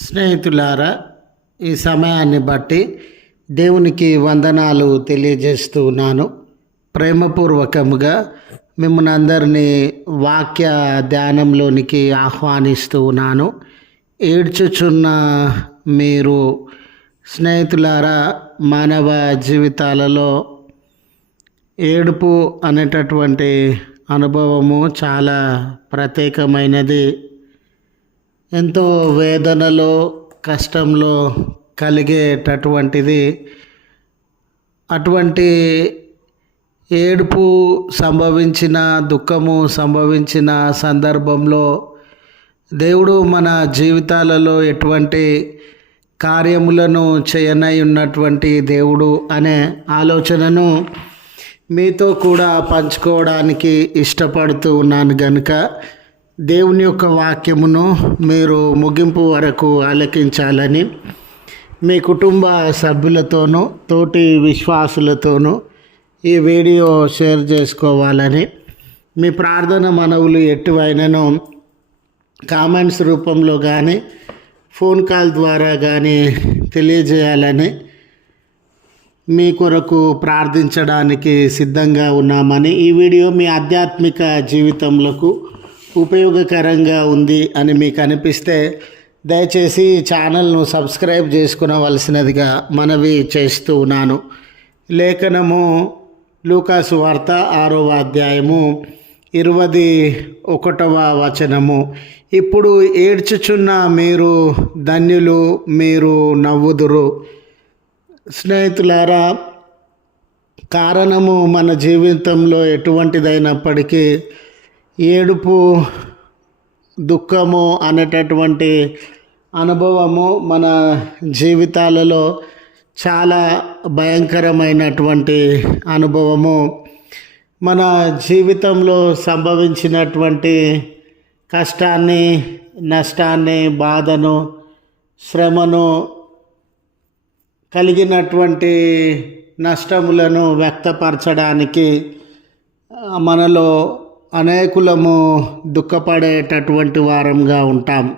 స్నేహితులారా ఈ సమయాన్ని బట్టి దేవునికి వందనాలు తెలియజేస్తూ ఉన్నాను. ప్రేమపూర్వకముగా మిమ్మల్ని అందరినీ వాక్య ధ్యానంలోనికి ఆహ్వానిస్తూ ఉన్నాను. ఏడ్చుచున్న మీరు స్నేహితులారా మానవ జీవితాలలో ఏడుపు అనేటటువంటి అనుభవము చాలా ప్రత్యేకమైనది. ఎంతో వేదనలో కష్టంలో కలిగేటటువంటిది. అటువంటి ఏడుపు సంభవించిన దుఃఖము సంభవించిన సందర్భంలో దేవుడు మన జీవితాలలో ఎటువంటి కార్యములను చేయనై ఉన్నటువంటి దేవుడు అనే ఆలోచనను మీతో కూడా పంచుకోవడానికి ఇష్టపడుతూ ఉన్నాను గనుక దేవుని యొక్క వాక్యమును మీరు ముగింపు వరకు ఆలకించాలని మీ కుటుంబ సభ్యులతోనూ తోటి విశ్వాసులతోనూ ఈ వీడియో షేర్ చేసుకోవాలని మీ ప్రార్థన మనవులు ఎటువైనను కామెంట్స్ రూపంలో కానీ ఫోన్ కాల్ ద్వారా కానీ తెలియజేయాలని మీ కొరకు ప్రార్థించడానికి సిద్ధంగా ఉన్నామని ఈ వీడియో మీ ఆధ్యాత్మిక జీవితంలో ఉపయోగకరంగా ఉంది అని మీకు అనిపిస్తే దయచేసి ఛానల్ను సబ్స్క్రైబ్ చేసుకునవలసినదిగా మనవి చేస్తూ ఉన్నాను. లేఖనము లూకాసు వార్త ఆరవ అధ్యాయము ఇరవది ఒకటవ వచనము. ఇప్పుడు ఏడ్చుచున్న మీరు ధన్యులు మీరు నవ్వుదురు. స్నేహితులారా కారణము మన జీవితంలో ఎటువంటిదైనప్పటికీ ఏడుపు దుఃఖము అనేటటువంటి అనుభవము మన జీవితాలలో చాలా భయంకరమైనటువంటి అనుభవము. మన జీవితంలో సంభవించినటువంటి కష్టాన్ని నష్టాన్ని బాధను శ్రమను కలిగినటువంటి నష్టములను వ్యక్తపరచడానికి మనలో అనేకులము దుఃఖపడేటటువంటి వారంగా ఉంటాం.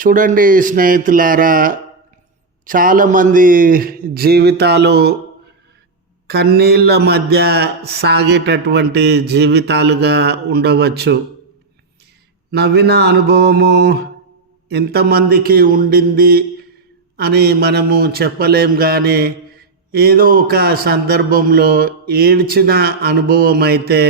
చూడండి స్నేహితులారా చాలామంది జీవితాలు కన్నీళ్ళ మధ్య సాగేటటువంటి జీవితాలుగా ఉండవచ్చు. నవ్విన అనుభవము ఎంతమందికి ఉండింది అని మనము చెప్పలేం కానీ ఏదో ఒక సందర్భంలో ఏడ్చిన అనుభవం అయితే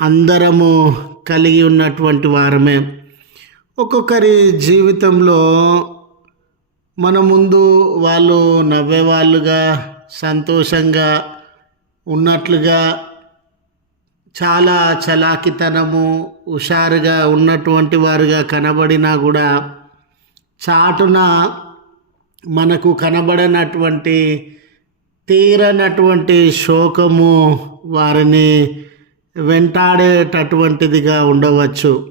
అందరము కలిగి ఉన్నటువంటి వారమే. ఒక్కొక్కరి జీవితంలో మన ముందు వాళ్ళు నవ్వేవాళ్ళుగా సంతోషంగా ఉన్నట్లుగా చాలా చలాకితనము హుషారుగా ఉన్నటువంటి వారుగా కనబడినా కూడా చాటున మనకు కనబడనటువంటి తీరనటువంటి శోకము వారిని వెంటాడేటటువంటిదిగా ఉండవచ్చు.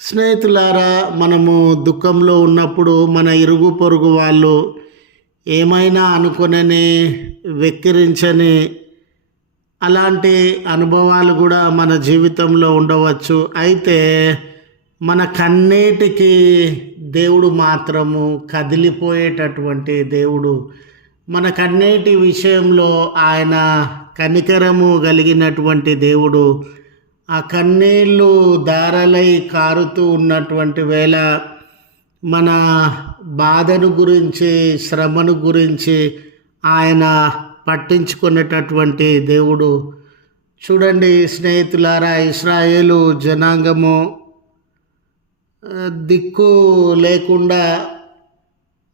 స్నేహితులారా మనము దుఃఖంలో ఉన్నప్పుడు మన ఇరుగు పొరుగు వాళ్ళు ఏమైనా అనుకునని వెక్కిరించని అలాంటి అనుభవాలు కూడా మన జీవితంలో ఉండవచ్చు. అయితే మన కన్నీటికి దేవుడు మాత్రము కదిలిపోయేటటువంటి దేవుడు మన కన్నీటి విషయంలో ఆయన కనికరము కలిగినటువంటి దేవుడు. ఆ కన్నీళ్ళు దారలై కారుతూ ఉన్నటువంటి వేళ మన బాధను గురించి శ్రమను గురించి ఆయన పట్టించుకునేటటువంటి దేవుడు. చూడండి స్నేహితులారా ఇస్రాయేలు జనాంగము దిక్కు లేకుండా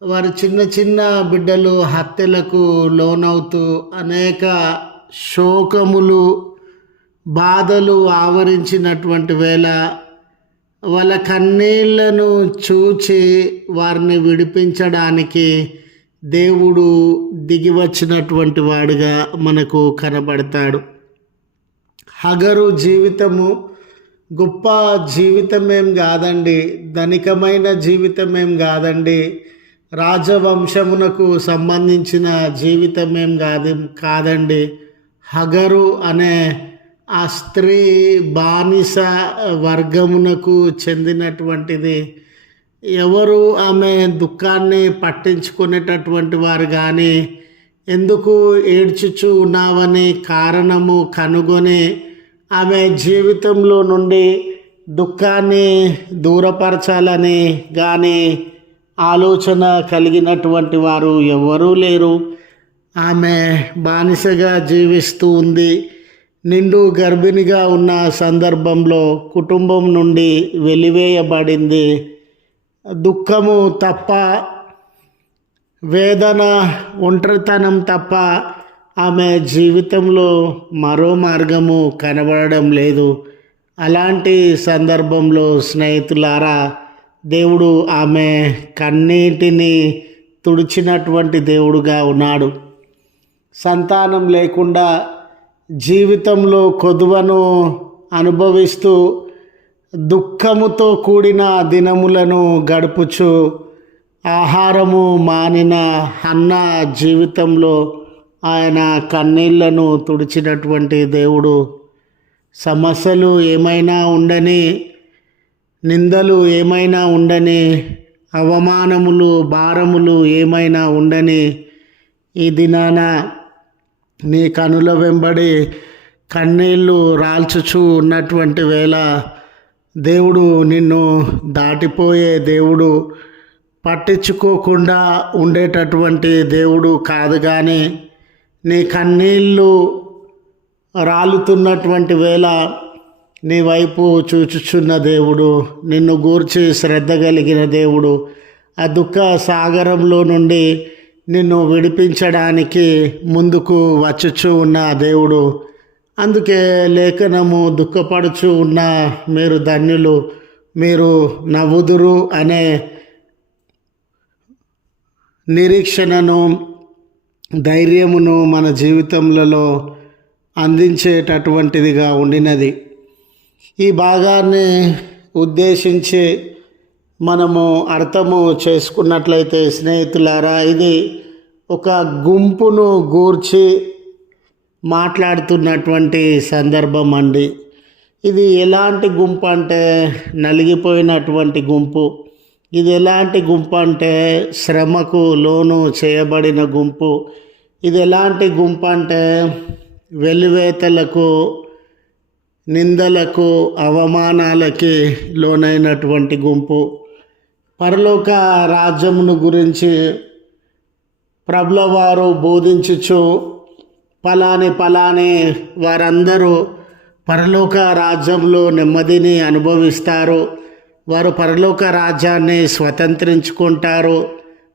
వారు చిన్న చిన్న బిడ్డలు హత్యలకు లోనవుతూ అనేక శోకములు బాధలు ఆవరించినటువంటి వేళ వాళ్ళ కన్నీళ్ళను చూచి వారిని విడిపించడానికి దేవుడు దిగి వచ్చినటువంటి వాడుగా మనకు కనబడతాడు. హగరు జీవితము గొప్ప జీవితమేం కాదండి ధనికమైన జీవితమేం కాదండి. రాజవంశమునకు సంబంధించిన జీవితమేం కాదు కాదండి. హగరు అనే ఆ స్త్రీ బానిస వర్గమునకు చెందినటువంటిది. ఎవరు ఆమె దుఃఖాన్ని పట్టించుకునేటటువంటి వారు కానీ ఎందుకు ఏడ్చుచు ఉన్నావని కారణము కనుగొని ఆమె జీవితంలో నుండి దుఃఖాన్ని దూరపరచాలని కానీ ఆలోచన కలిగినటువంటి వారు ఎవరూ లేరు. ఆమె బానిసగా జీవిస్తూ ఉంది. నిండు గర్భిణిగా ఉన్న సందర్భంలో కుటుంబం నుండి వెలివేయబడింది. దుఃఖము తప్ప వేదన ఒంటరితనం తప్ప ఆమె జీవితంలో మరో మార్గము కనబడడం లేదు. అలాంటి సందర్భంలో స్నేహితులారా దేవుడు ఆమె కన్నీటిని తుడిచినటువంటి దేవుడుగా ఉన్నాడు. సంతానం లేకుండా జీవితంలో కొదువను అనుభవిస్తూ దుఃఖముతో కూడిన దినములను గడుపుచు ఆహారము మానిన అన్న జీవితంలో ఆయన కన్నీళ్ళను తుడిచినటువంటి దేవుడు. సమస్యలు ఏమైనా ఉండని నిందలు ఏమైనా ఉండని అవమానములు భారములు ఏమైనా ఉండని ఈ దినాన నీ కనుల వెంబడి కన్నీళ్ళు రాల్చుచు ఉన్నటువంటి వేళ దేవుడు నిన్ను దాటిపోయే దేవుడు పట్టించుకోకుండా ఉండేటటువంటి దేవుడు కాదు కానీ నీ కన్నీళ్ళు రాలుతున్నటువంటి వేళ నీ వైపు చూచుచున్న దేవుడు నిన్ను గూర్చి శ్రద్ధ కలిగిన దేవుడు ఆ దుఃఖ సాగరంలో నుండి నిన్ను విడిపించడానికి ముందుకు వచ్చుచు ఉన్న దేవుడు. అందుకే లేఖనము దుఃఖపడుచు ఉన్న మీరు ధన్యులు మీరు నవ్వుదురు అనే నిరీక్షణను ధైర్యమును మన జీవితంలో అందించేటటువంటిదిగా ఉండినది. ఈ భాగాన్ని ఉద్దేశించి మనము అర్థము చేసుకున్నట్లయితే స్నేహితులారా ఇది ఒక గుంపును గూర్చి మాట్లాడుతున్నటువంటి సందర్భం అండి. ఇది ఎలాంటి గుంపు అంటే నలిగిపోయినటువంటి గుంపు. ఇది ఎలాంటి గుంపు అంటే శ్రమకు లోను చేయబడిన గుంపు. ఇది ఎలాంటి గుంపు అంటే వెలివేతలకు నిందలకు అవమానాలకి లోనైనటువంటి గుంపు. పరలోక రాజ్యమును గురించి ప్రభులవారు బోధించుచు పలాని పలాని వారందరూ పరలోక రాజ్యంలో నెమ్మదిని అనుభవిస్తారు. వారు పరలోక రాజ్యాన్ని స్వతంత్రించుకుంటారు.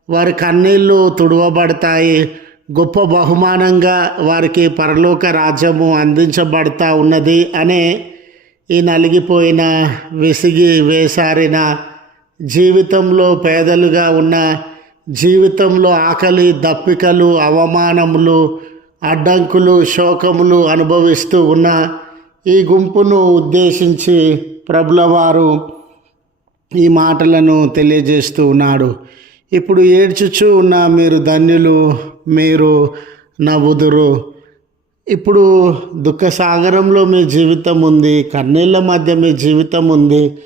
వారి కన్నీళ్ళు తుడవబడతాయి. గొప్ప బహుమానంగా వారికి పరలోక రాజ్యము అందించబడతా ఉన్నది అనే ఈ నలిగిపోయిన విసిగి వేసారిన జీవితంలో పేదలుగా ఉన్న జీవితంలో ఆకలి దప్పికలు అవమానములు అడ్డంకులు శోకములు అనుభవిస్తూ ఉన్న ఈ గుంపును ఉద్దేశించి ప్రభులవారు ఈ మాటలను తెలియజేస్తూ ఉన్నాడు. ఇప్పుడు ఏడ్చుచూ ఉన్న మీరు ధన్యులు మీరు నవ్వుదురు. ఇప్పుడు దుఃఖ సాగరంలో మీ జీవితం ఉంది కన్నీళ్ళ మధ్య మీ జీవితం ఉంది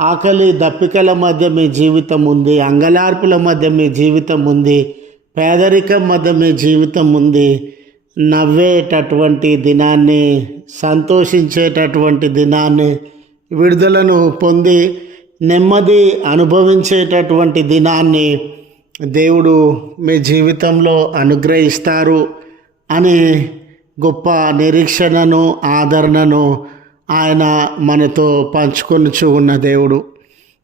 ఆకలి దప్పికల మధ్య మీ జీవితం ఉంది అంగలార్పుల మధ్య మీ జీవితం ఉంది పేదరికం మధ్య మీ జీవితం ఉంది. నవ్వేటటువంటి దినాన్ని సంతోషించేటటువంటి దినాన్ని విడుదలను పొంది నెమ్మది అనుభవించేటటువంటి దినాన్ని దేవుడు మీ జీవితంలో అనుగ్రహిస్తారు అని గొప్ప నిరీక్షణను ఆదరణను ఆయన మనతో పంచుకొనుచు ఉన్న దేవుడు.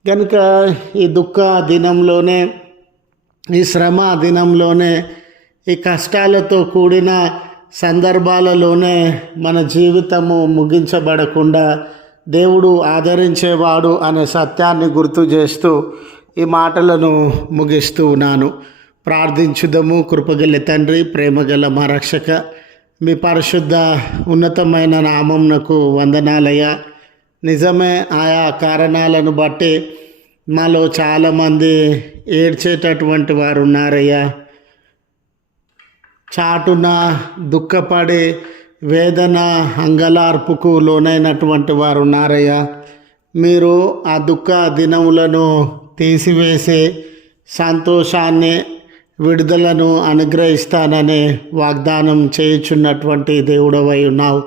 కనుక ఈ దుఃఖ దినంలోనే ఈ శ్రమ దినంలోనే ఈ కష్టాలతో కూడిన సందర్భాలలోనే మన జీవితము ముగించబడకుండా దేవుడు ఆదరించేవాడు అనే సత్యాన్ని గుర్తు చేస్తూ ఈ మాటలను ముగిస్తూ ఉన్నాను. ప్రార్థించుదము. కృపగల తండ్రి ప్రేమగల మా రక్షక మీ పరిశుద్ధ ఉన్నతమైన నామంనకు వందనాలయ నిజమే ఆయా కారణాలను బట్టి మాలో చాలామంది ఏడ్చేటటువంటి వారు ఉన్నారయ్యా. చాటున దుఃఖపడి వేదన అంగలార్పుకు లోనైనటువంటి వారు ఉన్నారయ్యా మీరు ఆ దుఃఖ దినములను తీసివేసే సంతోషాన్ని విడుదలను అనుగ్రహిస్తానని వాగ్దానం చేయుచున్నటువంటి దేవుడవై ఉన్నావు.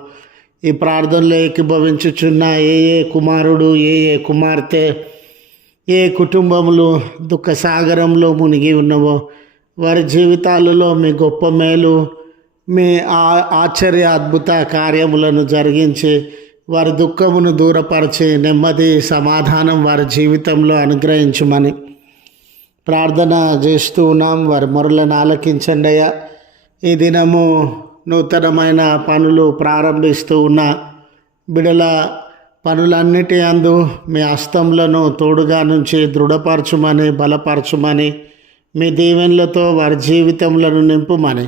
ఈ ప్రార్థనలో ఏకీభవించుచున్న ఏ ఏ కుమారుడు ఏ ఏ కుమార్తె ఏ కుటుంబములు దుఃఖ సాగరంలో మునిగి ఉన్నవో వారి జీవితాలలో మీ గొప్ప మేలు మీ ఆ- ఆశ్చర్య అద్భుత కార్యములను జరిగించి వారి దుఃఖమును దూరపరిచి నెమ్మది సమాధానం వారి జీవితంలో అనుగ్రహించమని ప్రార్థన చేస్తూ ఉన్నాం. వారి మొరలను ఆలకించండి అయ్యా. ఈ దినము నూతనమైన పనులు ప్రారంభిస్తూ ఉన్న బిడల పనులన్నిటి అందు మీ హస్తంలను తోడుగా నుంచి దృఢపరచుమని బలపరచుమని మీ దీవెనలతో వారి జీవితములను నింపుమని